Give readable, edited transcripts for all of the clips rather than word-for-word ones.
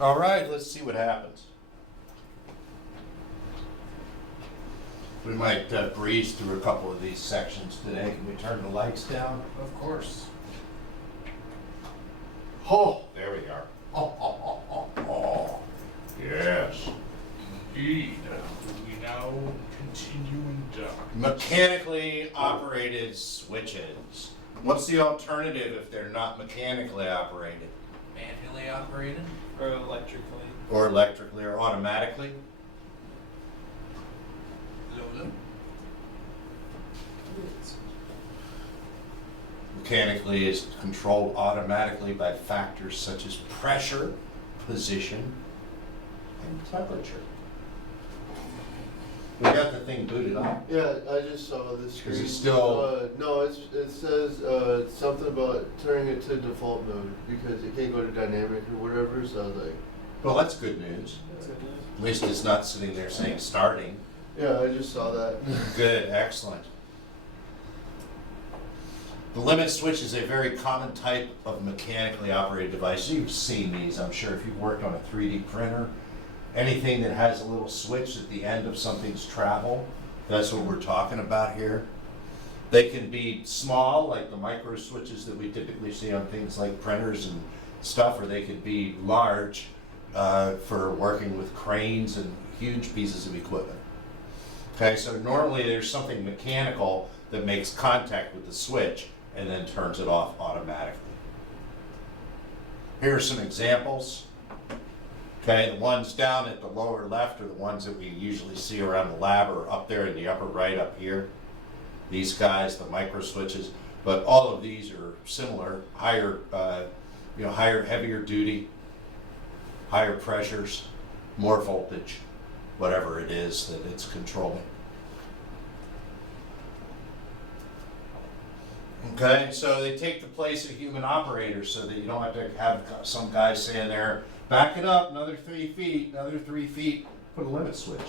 All right, let's see what happens. We might breeze through a couple of these sections today. Can we turn the lights down? Of course. Oh, there we are. Oh. Yes. Indeed. We now continue in dark. Mechanically operated switches. What's the alternative if they're not mechanically operated? Manually operated? Or electrically. Or electrically or automatically? Lola? Mechanically is controlled automatically by factors such as pressure, position, and temperature. We got the thing booted up. Yeah, I just saw the screen. Is it still- No, it says something about turning it to default mode because it can't go to dynamic or whatever. So I was like, Well, that's good news. At least it's not sitting there saying starting. yeah, I just saw that. Good, excellent. The limit switch is a very common type of mechanically operated device. You've seen these, I'm sure, if you've worked on a 3D printer. Anything that has a little switch at the end of something's travel, that's what we're talking about here. They can be small, like the micro switches that we typically see on things like printers and stuff, or they could be large for working with cranes and huge pieces of equipment. Okay, so normally there's something mechanical that makes contact with the switch and then turns it off automatically. Here are some examples. Okay, the ones down at the lower left are the ones that we usually see around the lab or up there in the upper right up here. These guys, the micro switches, but all of these are similar, higher, heavier duty, higher pressures, more voltage, whatever it is that it's controlling. Okay, so they take the place of human operators so that you don't have to have some guy saying there, back it up another 3 feet, another 3 feet, put a limit switch.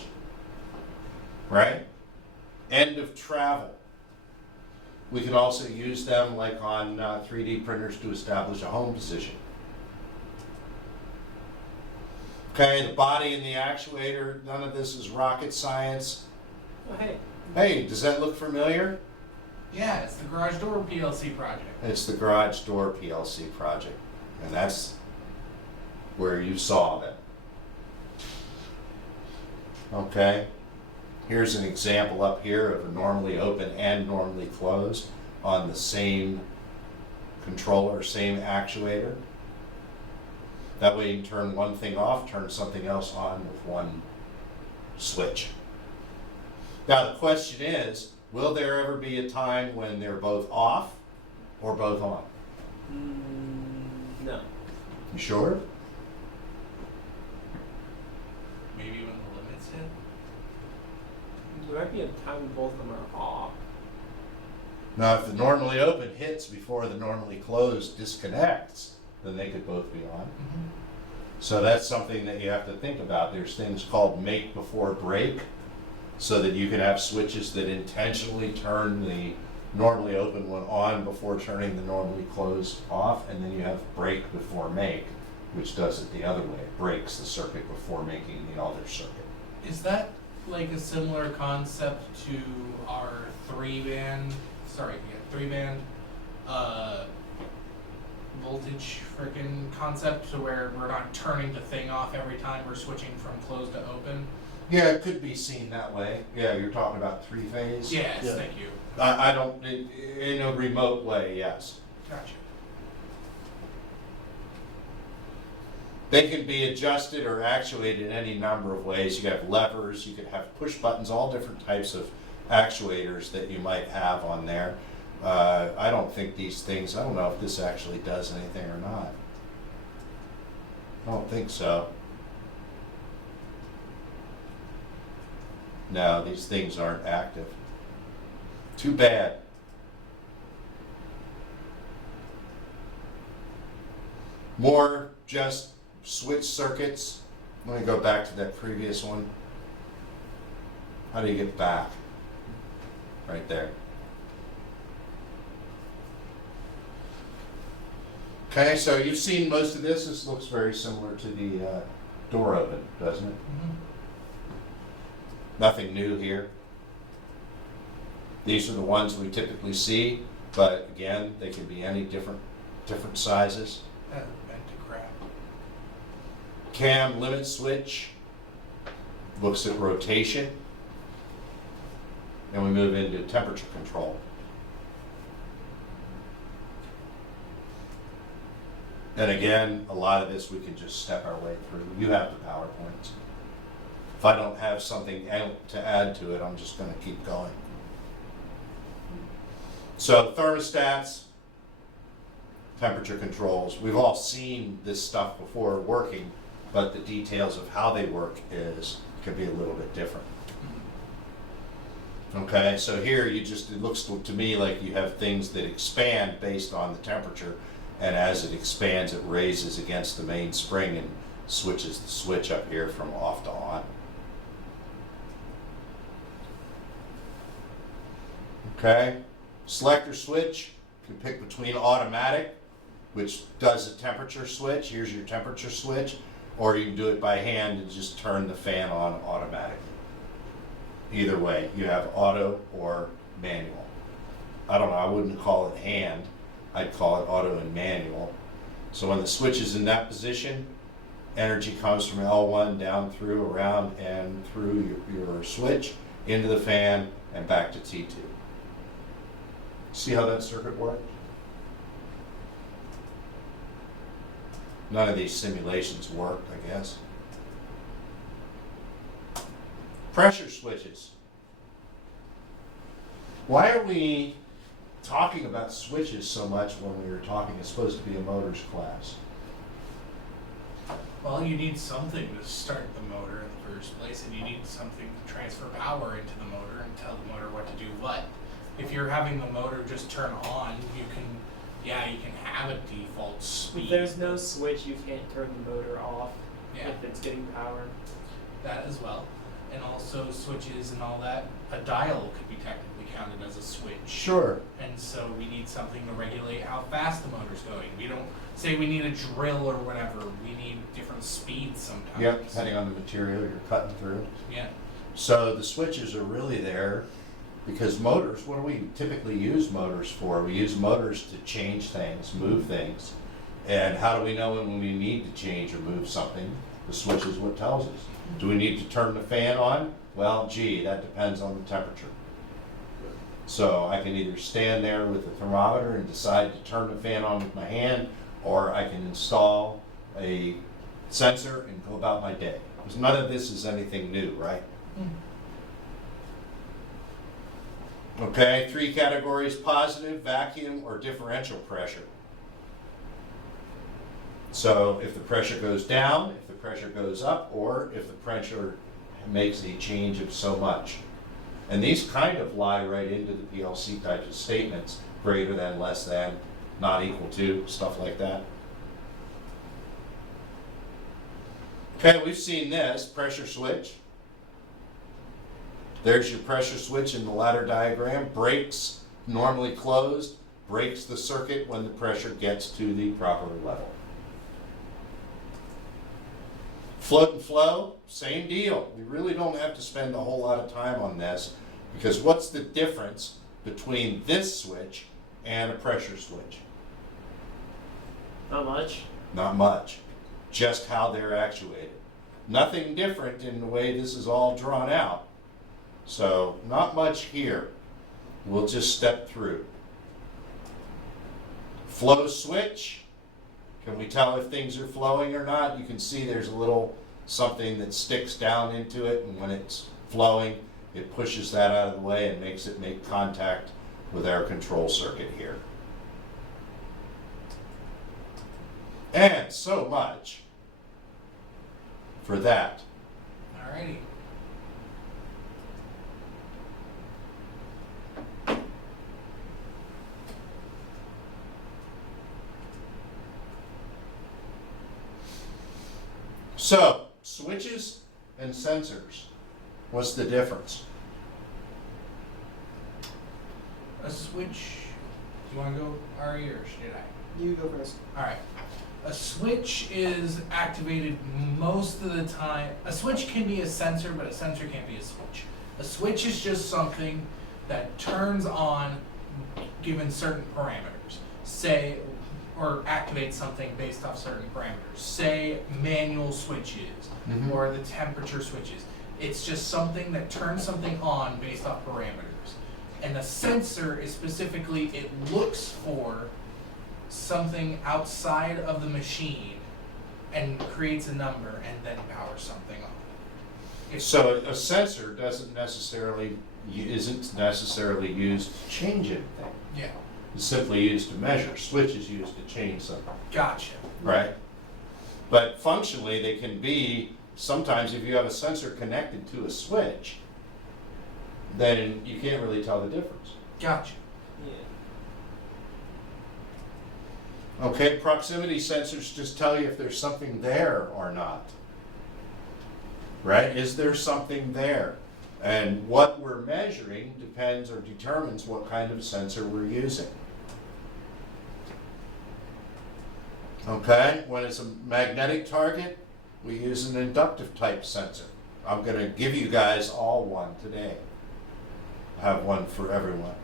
Right? End of travel. We can also use them like on 3D printers to establish a home position. Okay, the body and the actuator, none of this is rocket science. Oh, hey. Hey, does that look familiar? Yeah, it's the Garage Door PLC project. It's the Garage Door PLC project, and that's where you saw them. Okay, here's an example up here of a normally open and normally closed on the same controller, same actuator. That way you can turn one thing off, turn something else on with one switch. Now the question is, will there ever be a time when they're both off or both on? No. You sure? Maybe when the limits hit. There might be a time when both of them are off. Now, if the normally open hits before the normally closed disconnects, then they could both be on. So that's something that you have to think about. There's things called make before break, so that you can have switches that intentionally turn the normally open one on before turning the normally closed off, and then you have break before make, which does it the other way. It breaks the circuit before making the other circuit. Is that like a similar concept to our three-band voltage frickin' concept, to where we're not turning the thing off every time we're switching from closed to open? Yeah, it could be seen that way. Yeah, you're talking about three-phase? Yes, Yeah. thank you. I don't, in a remote way, yes. Gotcha. They can be adjusted or actuated in any number of ways. You have levers, you could have push buttons, all different types of actuators that you might have on there. I don't think these things, I don't know if this actually does anything or not. I don't think so. No, these things aren't active. Too bad. More just switch circuits. Let me go back to that previous one. How do you get back? Right there. Okay, so you've seen most of this. This looks very similar to the door oven, doesn't it? Mhm. Nothing new here. These are the ones we typically see, but again, they can be any different sizes. That meant to crap. Cam limit switch looks at rotation. And we move into temperature control. And again, a lot of this we can just step our way through. You have the PowerPoints. If I don't have something to add to it, I'm just going to keep going. So thermostats, temperature controls. We've all seen this stuff before working, but the details of how they work can be a little bit different. Okay, so here it looks to me like you have things that expand based on the temperature, and as it expands, it raises against the main spring and switches the switch up here from off to on. Okay, selector switch, you can pick between automatic, which does a temperature switch, here's your temperature switch, or you can do it by hand and just turn the fan on automatically. Either way, you have auto or manual. I don't know, I wouldn't call it hand, I'd call it auto and manual. So when the switch is in that position, energy comes from L1 down through, around, and through your switch, into the fan, and back to T2. See how that circuit works? None of these simulations worked, I guess. Pressure switches. Why are we talking about switches so much when we were talking, it's supposed to be a motors class? Well, you need something to start the motor in the first place, and you need something to transfer power into the motor and tell the motor what to do what. If you're having the motor just turn on, you can have a default speed. If there's no switch, you can't turn the motor off Yeah. if it's getting power. That as well. And also switches and all that. A dial could be technically counted as a switch. Sure. And so we need something to regulate how fast the motor's going. We don't say we need a drill or whatever. We need different speeds sometimes. Yep, depending on the material you're cutting through. Yeah. So the switches are really there because motors, what do we typically use motors for? We use motors to change things, move things. And how do we know when we need to change or move something? The switch is what tells us. Do we need to turn the fan on? Well, gee, that depends on the temperature. So I can either stand there with the thermometer and decide to turn the fan on with my hand, or I can install a sensor and go about my day. Because none of this is anything new, right? Okay, 3 categories: positive, vacuum, or differential pressure. So if the pressure goes down, if the pressure goes up, or if the pressure makes a change of so much. And these kind of lie right into the PLC types of statements: greater than, less than, not equal to, stuff like that. Okay, we've seen this, pressure switch. There's your pressure switch in the ladder diagram. Brakes, normally closed, breaks the circuit when the pressure gets to the proper level. Float and flow, same deal. We really don't have to spend a whole lot of time on this, because what's the difference between this switch and a pressure switch? Not much. Not much. Just how they're actuated. Nothing different in the way this is all drawn out. So not much here. We'll just step through. Flow switch. Can we tell if things are flowing or not? You can see there's a little something that sticks down into it, and when it's flowing, it pushes that out of the way and makes it make contact with our control circuit here. And so much for that. Alrighty. So, switches and sensors, what's the difference? A switch. Do you want to go, Ari, or should I? You go first. Alright. A switch is activated most of the time. A switch can be a sensor, but a sensor can't be a switch. A switch is just something that turns on given certain parameters. Say, or activates something based off certain parameters. Say manual switches Mhm. or the temperature switches. It's just something that turns something on based off parameters. And a sensor is specifically, it looks for something outside of the machine and creates a number and then powers something on. If So a sensor isn't necessarily used to change anything. yeah, It's simply used to measure. Switch is used to change something, gotcha. right? But functionally, they can be, sometimes if you have a sensor connected to a switch, then you can't really tell the difference. Gotcha. Yeah. Okay, proximity sensors just tell you if there's something there or not. Right? Is there something there? And what we're measuring depends or determines what kind of sensor we're using. Okay, when it's a magnetic target, we use an inductive type sensor. I'm going to give you guys all one today. I have one for everyone.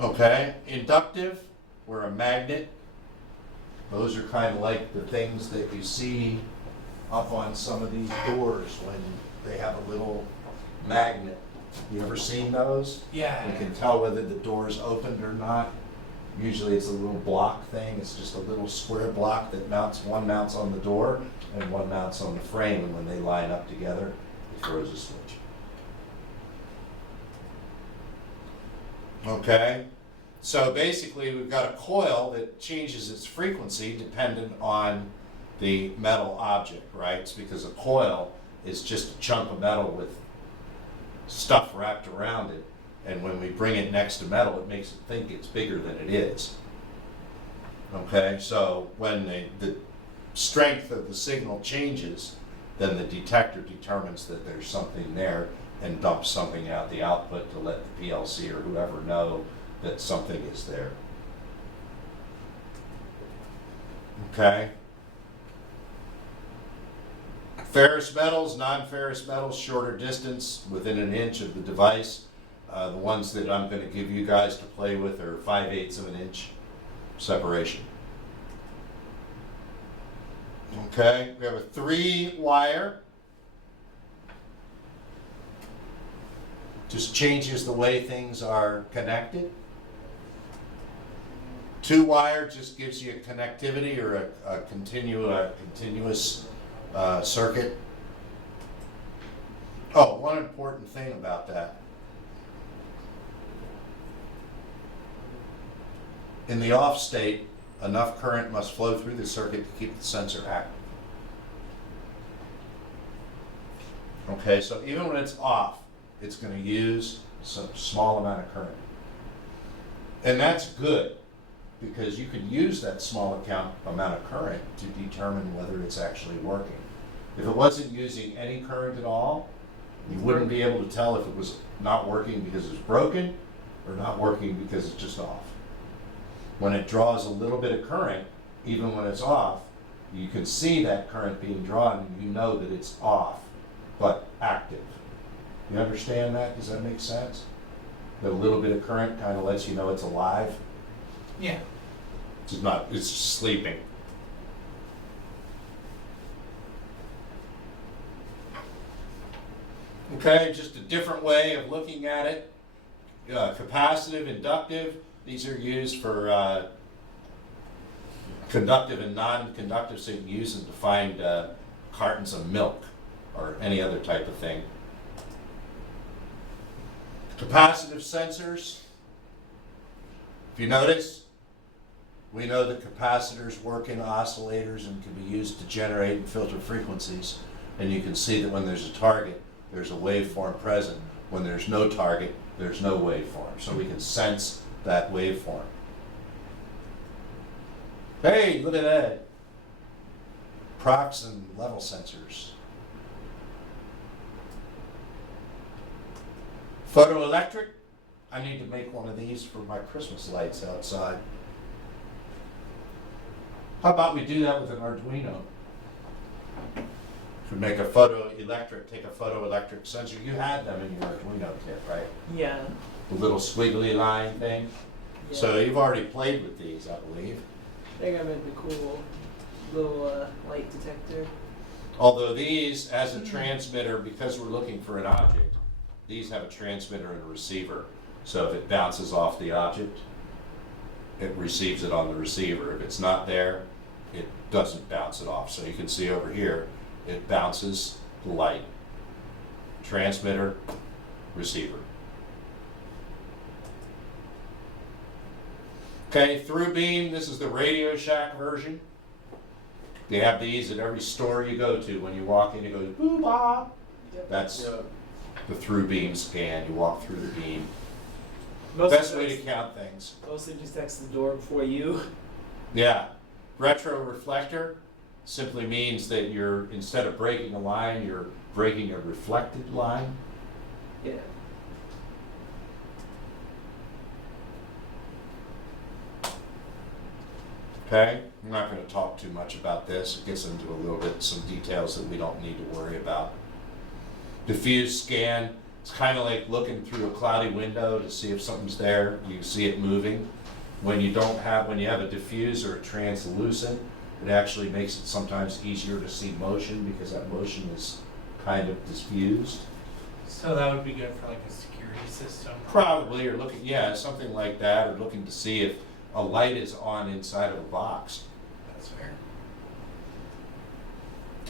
Okay, inductive, we're a magnet. Those are kind of like the things that you see up on some of these doors when they have a little magnet. You ever seen those? Yeah. You can tell whether the door's opened or not. Usually it's a little block thing. It's just a little square block that one mounts on the door and one mounts on the frame, and when they line up together, it throws a switch. Okay? So basically we've got a coil that changes its frequency dependent on the metal object, right? It's because a coil is just a chunk of metal with stuff wrapped around it, and when we bring it next to metal, it makes it think it's bigger than it is. Okay, so when the strength of the signal changes, then the detector determines that there's something there and dumps something out the output to let the PLC or whoever know that something is there. Okay? Ferrous metals, non-ferrous metals, shorter distance, within an inch of the device. The ones that I'm going to give you guys to play with are 5/8 of an inch separation. Okay, we have a 3-wire. Just changes the way things are connected. 2-wire just gives you a connectivity or a continuous circuit. Oh, one important thing about that. In the off state, enough current must flow through the circuit to keep the sensor active. Okay, so even when it's off, it's going to use some small amount of current. And that's good, because you can use that small amount of current to determine whether it's actually working. If it wasn't using any current at all, you wouldn't be able to tell if it was not working because it's broken or not working because it's just off. When it draws a little bit of current, even when it's off, you can see that current being drawn and you know that it's off, but active. You understand that? Does that make sense? That a little bit of current kind of lets you know it's alive. Yeah. It's just sleeping. Okay, just a different way of looking at it. Capacitive, inductive, these are used for conductive and non-conductive, so you can use them to find cartons of milk or any other type of thing. Capacitive sensors, if you notice, we know that capacitors work in oscillators and can be used to generate and filter frequencies. And you can see that when there's a target, there's a waveform present. When there's no target, there's no waveform. So we can sense that waveform. Hey, look at that. Prox and level sensors. Photoelectric. I need to make one of these for my Christmas lights outside. How about we do that with an Arduino? To make a photoelectric, take a photoelectric sensor. You had them in your Arduino kit, right? Yeah. The little squiggly line thing. Yeah. So you've already played with these, I believe. I think I made the cool little light detector. Although these, as a transmitter, because we're looking for an object, these have a transmitter and a receiver. So if it bounces off the object, it receives it on the receiver. If it's not there, it doesn't bounce it off. So you can see over here, it bounces the light. Transmitter, receiver. Okay, through beam, this is the Radio Shack version. They have these at every store you go to. When you walk in, it goes boo-bah. That's Yeah. the through beam scan. You walk through the beam. Most Best of way us- to count things. Mostly just text the door before you. Yeah. Retro reflector simply means that you're, instead of breaking a line, you're breaking a reflected line. Yeah. Okay? I'm not going to talk too much about this. It gets into a little bit, some details that we don't need to worry about. Diffuse scan. It's kind of like looking through a cloudy window to see if something's there. You see it moving. When you have a diffuse or a translucent, it actually makes it sometimes easier to see motion because that motion is kind of diffused. So that would be good for like a security system. Probably, or looking, yeah, something like that, or looking to see if a light is on inside of a box. That's fair.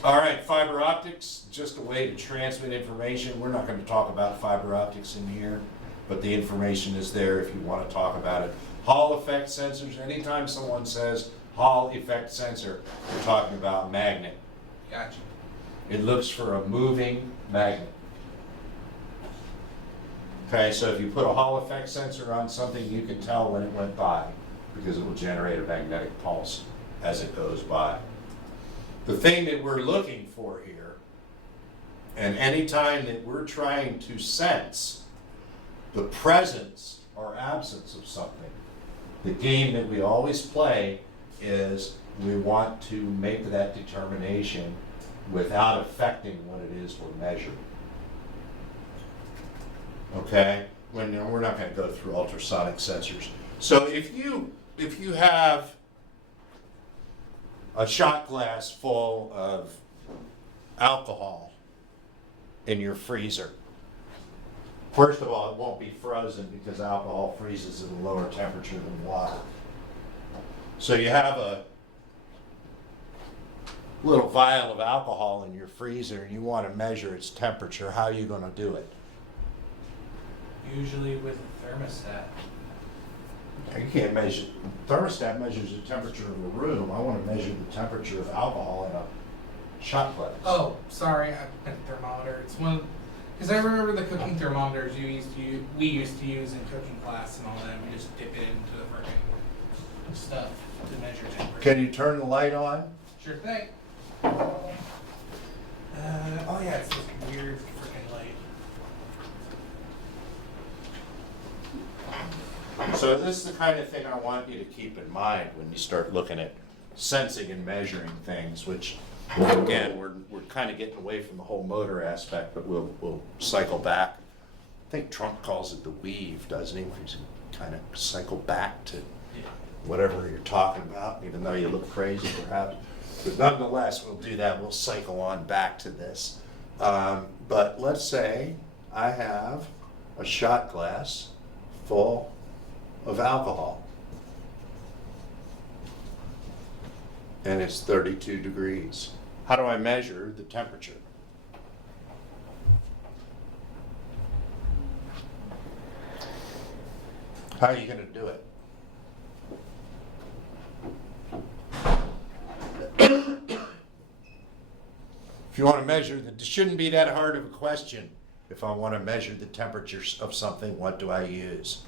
All right, fiber optics, just a way to transmit information. We're not going to talk about fiber optics in here, but the information is there if you want to talk about it. Hall effect sensors, anytime someone says Hall effect sensor, they're talking about magnet. Gotcha. It looks for a moving magnet. Okay, so if you put a Hall effect sensor on something, you can tell when it went by because it will generate a magnetic pulse as it goes by. The thing that we're looking for here, and any time that we're trying to sense the presence or absence of something, the game that we always play is we want to make that determination without affecting what it is we're measuring. Okay? We're not going to go through ultrasonic sensors. So if you have a shot glass full of alcohol in your freezer, first of all, it won't be frozen because alcohol freezes at a lower temperature than water. So you have a little vial of alcohol in your freezer and you want to measure its temperature. How are you going to do it? Usually with a thermostat. You can't measure, thermostat measures the temperature of a room. I want to measure the temperature of alcohol in a shot glass. Oh, sorry, I meant thermometer. It's one, because I remember the cooking thermometers we used to use in cooking class and all that. We just dip it into the freaking stuff to measure temperature. Can you turn the light on? Sure thing. Oh yeah, it's this weird freaking light. So this is the kind of thing I want you to keep in mind when you start looking at sensing and measuring things, which, again, we're kind of getting away from the whole motor aspect, but we'll cycle back. I think Trump calls it the weave, doesn't he? Where he's kind of cycle back to Yeah. whatever you're talking about, even though you look crazy perhaps. But nonetheless, we'll do that. We'll cycle on back to this. But let's say I have a shot glass full of alcohol. And it's 32 degrees. How do I measure the temperature? How are you going to do it? If you want to measure, it shouldn't be that hard of a question. If I want to measure the temperature of something, what do I use?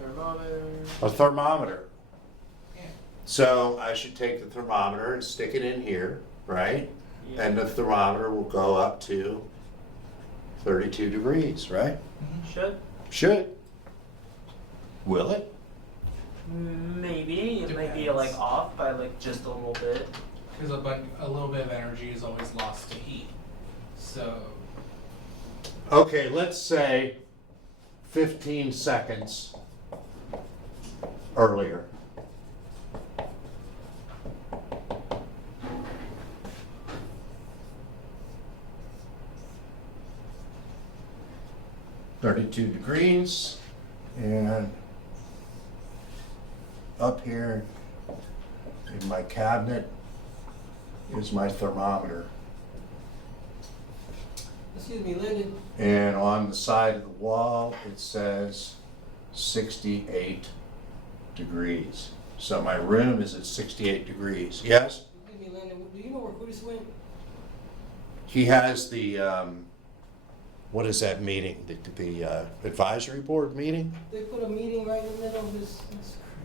Thermometer. A thermometer. Yeah. So I should take the thermometer and stick it in here, right? Yeah. And the thermometer will go up to 32 degrees, right? Should. Should. Will it? Maybe it might be Depends. like off by like just a little bit. Because a little bit of energy is always lost to heat. So, Okay, let's say 15 seconds earlier. (32°) and up here in my cabinet is my thermometer. Excuse me, Lyndon. And on the side of the wall, it says 68 degrees. So my room is at 68 degrees. Yes? Excuse me, Lyndon. Do you know where Curtis went? He has the, what is that meeting? The advisory board meeting? They put a meeting right in the middle of this.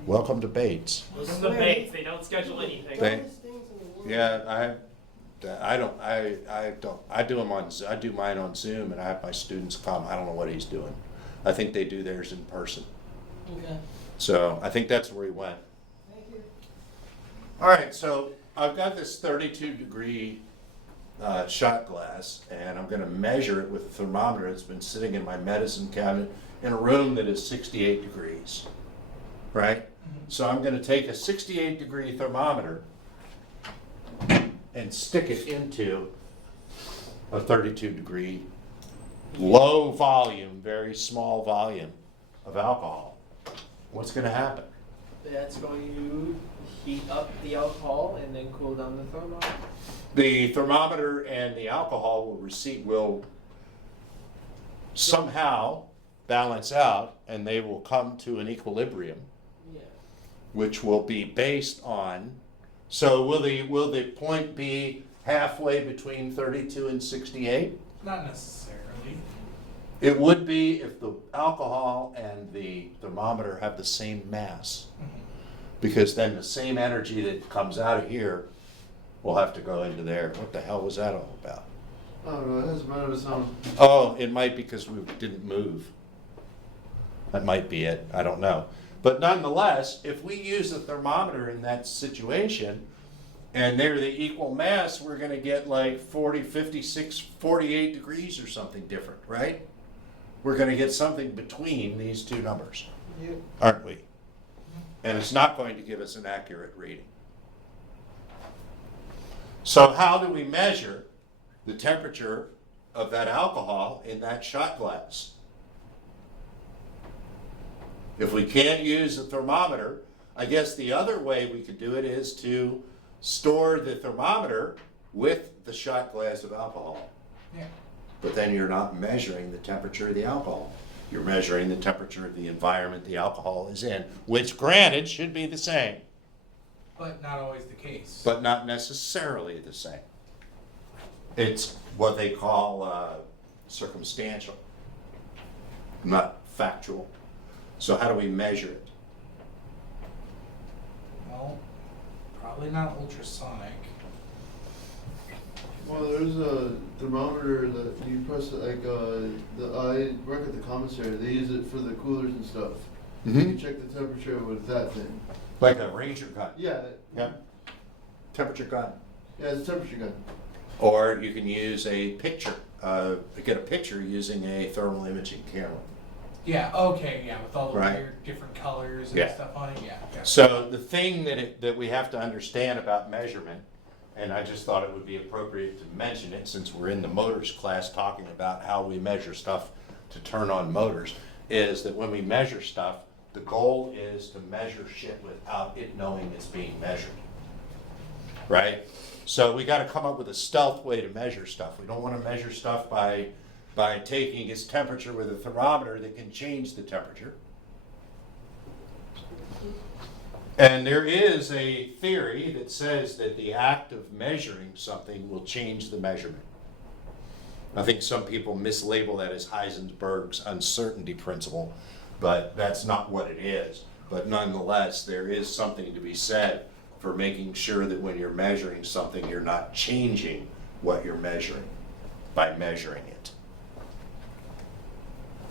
Welcome to Bates. Those are the baits. They don't schedule anything. They- Dumbest things in the world. Yeah, I do them on, I do mine on Zoom and I have my students come. I don't know what he's doing. I think they do theirs in person. Okay. So I think that's where he went. Thank you. All right, so I've got this 32-degree shot glass, and I'm going to measure it with a thermometer that's been sitting in my medicine cabinet in a room that is 68 degrees, right? So I'm going to take a 68-degree thermometer and stick it into a 32-degree low volume, very small volume of alcohol. What's going to happen? That's going to heat up the alcohol and then cool down the thermometer. The thermometer and the alcohol will somehow balance out, and they will come to an equilibrium, Yeah. which will be based on. So will the point be halfway between 32 and 68? not necessarily. It would be if the alcohol and the thermometer have the same mass, because then the same energy that comes out of here will have to go into there. What the hell was that all about? I don't know, it doesn't matter with some. Oh, it might be because we didn't move. That might be it. I don't know. But nonetheless, if we use a thermometer in that situation and they're the equal mass, we're going to get like 40, 56, 48 degrees or something different, right? We're going to get something between these two numbers, Yeah. aren't we? And it's not going to give us an accurate reading. So how do we measure the temperature of that alcohol in that shot glass? If we can't use a thermometer, I guess the other way we could do it is to store the thermometer with the shot glass of alcohol. Yeah. But then you're not measuring the temperature of the alcohol. You're measuring the temperature of the environment the alcohol is in, which granted should be the same, But not always the case. but not necessarily the same. It's what they call circumstantial, not factual. So how do we measure it? Well, probably not ultrasonic. Well, there's a thermometer that you press it like, I work at the commissary, they use it for the coolers and stuff. You can check the temperature with that thing. Like a Ranger gun. Yeah. Yeah. Temperature gun. Yeah, it's a temperature gun. Or you can use a picture, get a picture using a thermal imaging camera. Yeah, okay, yeah, with all the Right. weird different colors and Yeah. stuff on it, yeah. So the thing that we have to understand about measurement, and I just thought it would be appropriate to mention it since we're in the motors class talking about how we measure stuff to turn on motors, is that when we measure stuff, the goal is to measure shit without it knowing it's being measured. Right? So we got to come up with a stealth way to measure stuff. We don't want to measure stuff by taking its temperature with a thermometer that can change the temperature. And there is a theory that says that the act of measuring something will change the measurement. I think some people mislabel that as Heisenberg's uncertainty principle, but that's not what it is. But nonetheless, there is something to be said for making sure that when you're measuring something, you're not changing what you're measuring by measuring it.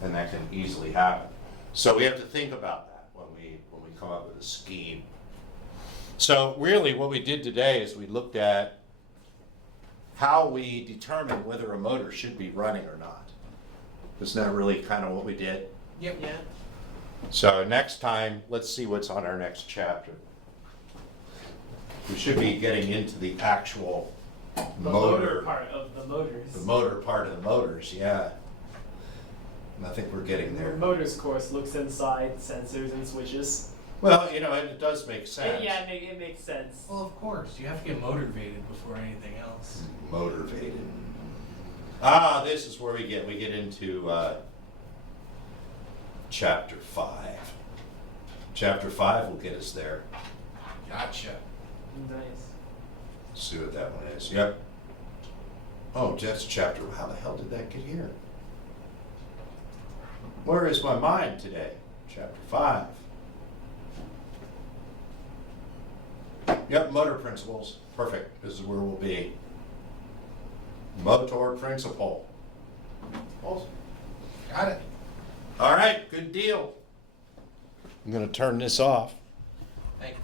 And that can easily happen. So we have to think about that when we come up with a scheme. So really what we did today is we looked at how we determine whether a motor should be running or not. Isn't that really kind of what we did? Yep. Yeah. So next time, let's see what's on our next chapter. We should be getting into the actual The motor. part of the motors. The motor part of the motors, yeah. And I think we're getting The there. motors course looks inside sensors and switches. Well, you know, and it does make sense. Yeah, it makes sense. Well, of course, you have to get motivated before anything else. Motivated. This is where we get into chapter 5. Chapter 5 will get us there. Gotcha. Nice. Let's see what that one is. Yep. Oh, that's chapter. How the hell did that get here? Where is my mind today? Chapter 5. Yep, motor principles. Perfect. This is where we'll be. Motor principle. Awesome. Got it. All right, good deal. I'm going to turn this off. Thank you for